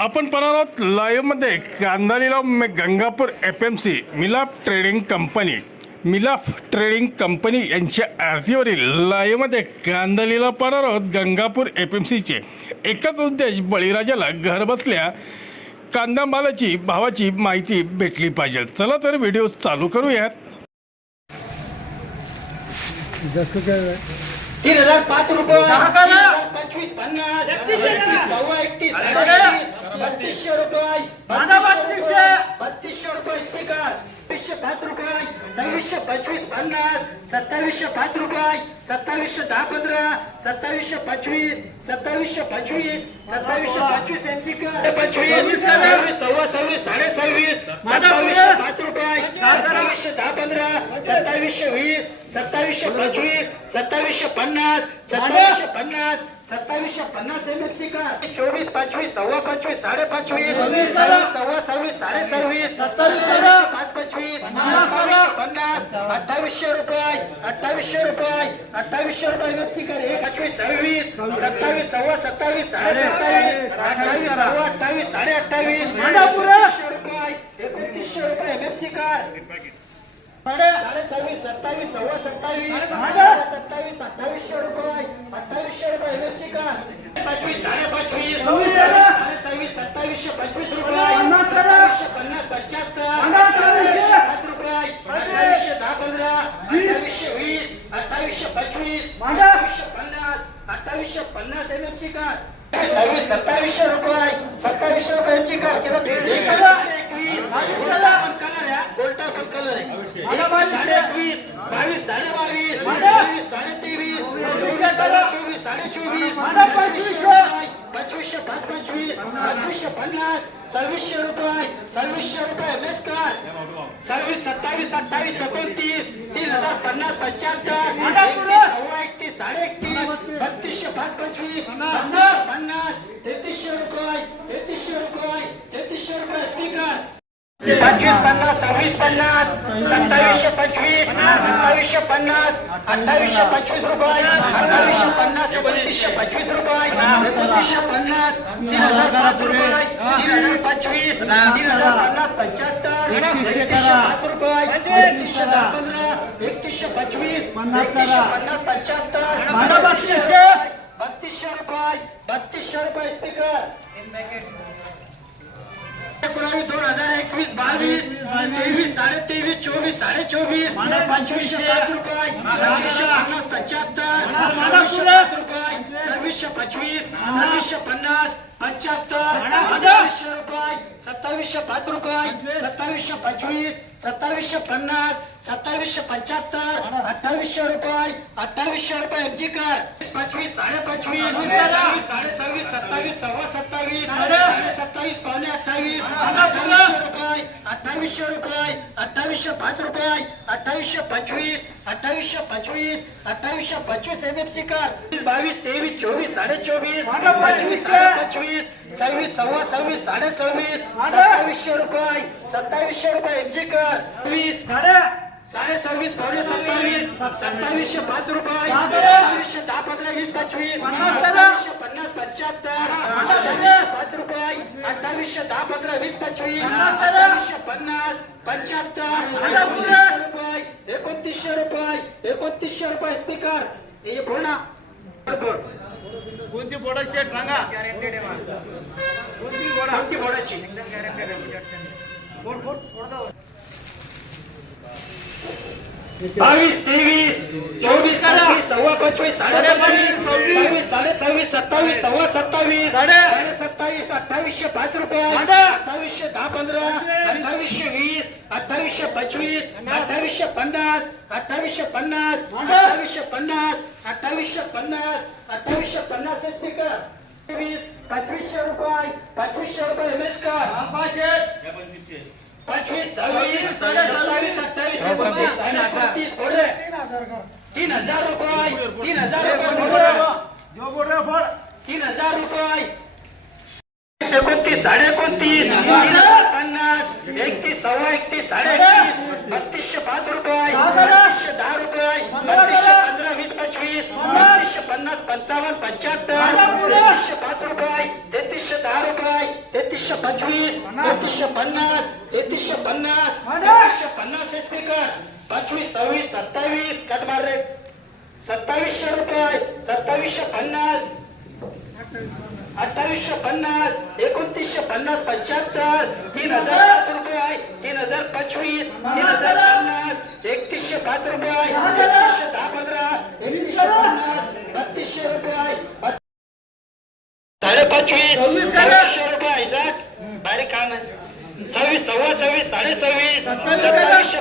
आपण पाहणार आहोत लाईव्हमध्ये कांदा लिलाव मे- Gangapur F M C Milap trading company. Milaf trading company यांच्या आरतीवरील लाईव्हमध्ये कांदा लिलाव पाहणार आहोत गंगापूर एफ एम सीचे एकच उद्देश बळीराजाला घरबसल्या कांदा मालाची भावाची माहिती भेटली पाहिजे. चला तर व्हिडिओ चालू करूयात? तीन हजार पाच रुपये तीन हजार पंचवीस पन्नास एकतीस सव्वा एकतीस साडेतीस बत्तीसशे रुपये बत्तीसशे रुपये स्पीकर वीसशे पाच रुपये सव्वीसशे पंचवीस पन्नास सत्तावीसशे पाच रुपये सत्तावीसशे दहा पंधरा सत्तावीसशे पंचवीस सत्तावीसशे पंचवीस सत्तावीसशे पंचवीस यांची पंचवीस सव्वीस सव्वा सव्वीस? साडे सव्वीस सत्तावीसशे पाच रुपये सत्तावीसशे दहा पंधरा सत्तावीसशे वीस सत्तावीसशे पंचवीस सत्तावीसशे पन्नास सत्तावीसशे पन्नास सत्तावीसशे पन्नास एम एस सी का चोवीस पंचवीस सव्वा पंचवीस साडे पंचवीस. सव्वा सव्वीस साडे सव्वीस. पाच पंचवीस. पन्नास अठ्ठावीसशे रुपये. अठ्ठावीसशे रुपये. अठ्ठावीसशे रुपये एम एस सी का एक पंचवीस सव्वीस. सत्तावीस सव्वा सत्तावीस साडे सत्तावीस. अठ्ठावीस सव्वा अठ्ठावीस साडे अठ्ठावीस. एकोणतीसशे रुपये. एकोणतीसशे रुपये एम एस सी कार साडे सव्वीस सत्तावीस सव्वा सत्तावीस. सत्तावीस. अठ्ठावीसशे रुपये अठ्ठावीसशे रुपये का पंचवीस साडे पंचवीस साडे सव्वीस सत्तावीसशे पंचवीस रुपये सत्तावीसशे पन्नास पंच्याहत्तर पाच रुपये अठ्ठावीसशे दहा पंधरा अठ्ठावीसशे वीस अठ्ठावीसशे पंचवीस अठ्ठावीसशे पन्नास अठ्ठावीसशे पन्नास एमएफसी का सव्वीस सत्तावीसशे रुपये सत्तावीसशे रुपये एमची कार एकवीस गोल्टा पण कलर आहे गोल्टा पण कलर आहे साडे एकवीस बावीस साडे बावीस तेवीस साडे तेवीस चोवीस साडे चोवीस साडे चोवीस पंचवीसशे पाच पंचवीस पंचवीसशे पन्नास सव्वीसशे रुपये सव्वीसशे रुपये एमएस कार सव्वीस सत्तावीस अठ्ठावीस एकोणतीस तीन हजार पन्नास पंच्याहत्तर एकतीस साडे एकतीस बत्तीसशे पाच पंचवीस पन्नास तेहतीसशे रुपये तेहतीसशे रुपये तेहतीसशे रुपये स्पीकर पंचवीस पन्नास सव्वीस पन्नास सत्तावीसशे पंचवीस सत्तावीसशे पन्नास अठ्ठावीसशे पंचवीस रुपये अठ्ठावीसशे पन्नास एकोणतीसशे पंचवीस रुपये एकोणतीसशे पन्नास तीन हजार पाच रुपये तीन हजार पंचवीस तीन हजार पन्नास पंच्याहत्तर एकतीसशे पाच रुपये एकतीसशे पंधरा एकतीसशे पंचवीस एकतीसशे पन्नास पंच्याहत्तर बत्तीसशे. बत्तीसशे रुपये बत्तीसशे रुपये स्पीकर एकोणावीस दोन हजार एकवीस बावीस तेवीस साडे तेवीस चोवीस साडे चोवीस पंचवीसशे पाच रुपये पंचवीसशे पन्नास पंच्याहत्तर सव्वीसशे सव्वीसशे सव्वीसशे पन्नास पंच्याहत्तर सत्तावीसशे रुपये सत्तावीसशे पाच रुपये सत्तावीसशे पंचवीस सत्तावीसशे पन्नास सत्तावीसशे पंच्याहत्तर अठ्ठावीसशे रुपये अठ्ठावीसशे रुपये एमजी कार. पंचवीस साडे पंचवीस साडे सव्वीस सत्तावीस सव्वा सत्तावीस साडे सत्तावीस पावणे अठ्ठावीस अठ्ठावीसशे रुपये अठ्ठावीसशे रुपये अठ्ठावीसशे पाच रुपये अठ्ठावीसशे पंचवीस अठ्ठावीसशे पंचवीस अठ्ठावीसशे पंचवीस एम एफ सी कार. बावीस तेवीस चोवीस साडे चोवीस पंचवीस साडे पंचवीस सव्वीस सव्वा सव्वीस साडे सव्वीस सत्तावीसशे रुपये सत्तावीसशे रुपये एम जी कार. वीस साडे! सव्वीस पावणे सत्तावीस सत्तावीसशे पाच रुपये सत्तावीसशे दहा पंधरा वीस पंचवीस अठ्ठावीसशे पन्नास पंच्याहत्तर पाच रुपये अठ्ठावीसशे दहा पंधरा वीस पंचवीस अठ्ठावीसशे पन्नास पंच्याहत्तर रुपये एकोणतीसशे रुपये एकोणतीसशे रुपये स्पीकर हे बोल ना. कोणती प्रोडक्ट शेट सांगा. कोणती बोर्डाची बावीस तेवीस चोवीस पंचवीस सव्वा पंचवीस साडे पंचवीस सव्वीस. साडे सव्वीस सत्तावीस सव्वा सत्तावीस साडे- साडे सत्तावीस अठ्ठावीसशे पाच रुपये. अठ्ठावीसशे दहा पंधरा. अठ्ठावीसशे वीस. अठ्ठावीसशे पंचवीस अठ्ठावीसशे पन्नास अठ्ठावीसशे पन्नास अठ्ठावीसशे पन्नास अठ्ठावीसशे पन्नास अठ्ठावीसशे पन्नास हे स्पीकर तेवीस पंचवीसशे रुपये पंचवीसशे रुपये एम एस का पंचवीस सव्वीस सत्तावीस अठ्ठावीस एकोणतीस आणि एकोणतीस पुढे तीन हजार रुपये तीन हजार रुपये. तीन हजार रुपये. एकोणतीस साडे एकोणतीस तीन सव्वा एकतीस साडे एकतीस बत्तीसशे पाच रुपये बत्तीसशे दहा रुपये बत्तीसशे पंधरा वीस पंचवीस. बत्तीसशे पन्नास पंचावन्न पंच्याहत्तर. तेहतीसशे पाच रुपये तेहतीसशे दहा रुपये तेहतीस तेहतीसशे पंचवीस. तेहतीसशे पन्नास. तेहतीसशे पन्नास. तेहतीसशे पन्नास हे स्पीकर पंचवीस सव्वीस सत्तावीस. कट मार रे. सत्तावीसशे रुपये सत्तावीसशे पन्नास. अठ्ठावीसशे पन्नास. एकोणतीसशे पन्नास पंच्याहत्तर. तीन हजार पाच रुपये तीन हजार पंचवीस तीन हजार पन्नास एकतीसशे पाच रुपये एकतीसशे दहा पंधरा एकतीसशे पन्नास बत्तीसशे रुपये साडे पंचवीस सव्वीसशे रुपये ऐसा बारीक काम सव्वीस सव्वा सव्वीस साडे सव्वीस सत्तावीसशे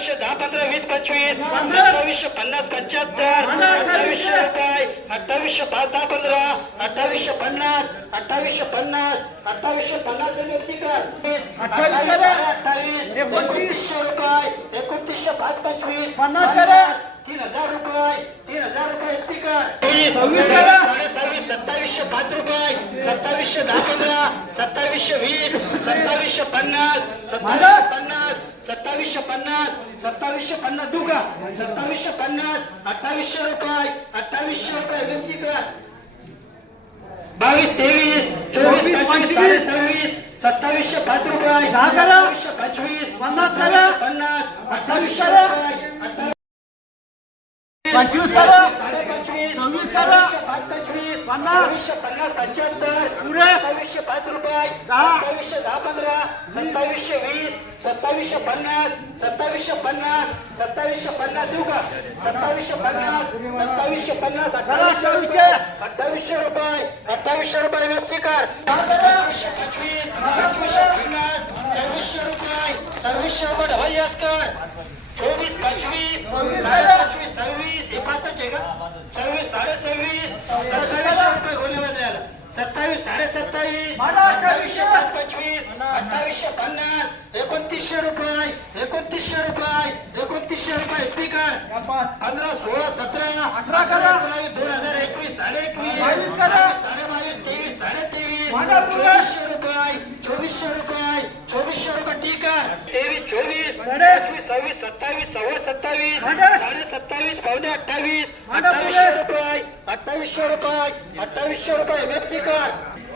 सत्तावीसशे दहा पंधरा वीस पंचवीस सत्तावीसशे पन्नास पंच्याहत्तर अठ्ठावीसशे रुपये अठ्ठावीसशे पाच दहा पंधरा अठ्ठावीसशे पन्नास अठ्ठावीसशे पन्नास अठ्ठावीसशे पन्नास कर. अठ्ठावीस अठ्ठावीस एकोणतीसशे रुपये एकोणतीसशे पाच पंचवीस पन्नास तीन हजार रुपये तीन हजार रुपये स्पीकर सव्वीस साडे सव्वीस सत्तावीसशे पाच रुपये सत्तावीसशे दहा पंधरा सत्तावीसशे वीस सत्तावीसशे पन्नास सत्तावीसशे पन्नास. सत्तावीसशे पन्नास सत्तावीसशे पन्नास देऊ का सत्तावीसशे पन्नास अठ्ठावीसशे रुपये अठ्ठावीसशे रुपये एमएफसी कर बावीस तेवीस चोवीस पंचवीस साडे सव्वीस सत्तावीसशे पाच रुपये सत्तावीसशे पंचवीस पन्नास अठ्ठावीसशे रुपये अठ्ठावीस पंचवीस करा. साडे पंचवीस सव्वीस करा. सत्तावीसशे पन्नास. पंच्याहत्तर. सत्तावीसशे पाच रुपये दहा. सत्तावीसशे दहा पंधरा सत्तावीसशे वीस सत्तावीसशे पन्नास सत्तावीसशे पन्नास सत्तावीसशे पन्नास देऊ का सत्तावीसशे पन्नास सत्तावीसशे पन्नास अठ्ठावीसशे. अठ्ठावीसशे रुपये अठ्ठावीसशे रुपये व्यक्ती कर पंचवीसशे पंचवीस पंचवीसशे पन्नास सव्वीसशे रुपये सव्वीसशे रुपये ढवळ यास कर चोवीस पंचवीस साडे पंचवीस सव्वीस हे पाचच आहे का सव्वीस साडे सव्वीस सत्तावीस साडे सत्तावीस अठ्ठावीसशे पाच पंचवीस अठ्ठावीसशे पन्नास एकोणतीसशे रुपये एकोणतीसशे रुपये एकोणतीसशे रुपये स्पीकर पंधरा सोळा सतरा अठरा करा. दोन हजार एकवीस साडे एकवीस साडे बावीस तेवीस साडे तेवीस पुढे. चोवीसशे रुपये चोवीसशे रुपये चोवीसशे रुपये ठीक आहे तेवीस चोवीस साडे. पंचवीस सव्वीस सत्तावीस सव्वा सत्तावीस साडे सत्तावीस पावणे अठ्ठावीस अठ्ठावीसशे पुढे. रुपये अठ्ठावीसशे रुपये अठ्ठावीसशे रुपये एमएफसी कर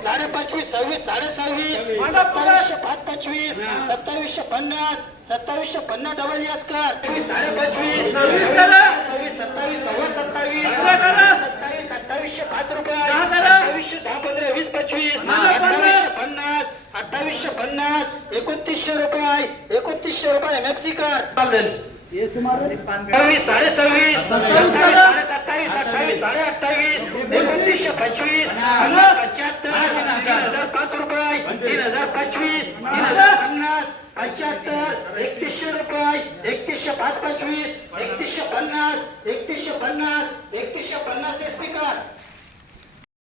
साडे पंचवीस सव्वीस साडे सव्वीस वाटा सत्तावीसशे पाच पंचवीस सत्तावीसशे पन्नास सत्तावीसशे पन्नास डबल यस कर साडे पंचवीस सव्वीस सत्तावीस सव्वा सत्तावीस सत्तावीस अठ्ठावीसशे पाच रुपये दहा करा. अठ्ठावीसशे दहा पंधरा वीस पंचवीस पंधरा, पंधरा. अठ्ठावीसशे पन्नास अठ्ठावीसशे पन्नास एकोणतीसशे रुपये एकोणतीसशे रुपये एमएफसी कर सव्वीस साडे सव्वीस सत्तावीस साडे सत्तावीस अठ्ठावीस साडे अठ्ठावीस एकोणतीसशे पंचवीस पन्नास पंच्याहत्तर तीन हजार पाच रुपये तीन हजार पंचवीस तीन हजार पन्नास पंच्याहत्तर एकतीसशे रुपये एकतीसशे पाच पंचवीस एकतीसशे पन्नास एकतीसशे पन्नास एकतीसशे पन्नास एस पी कर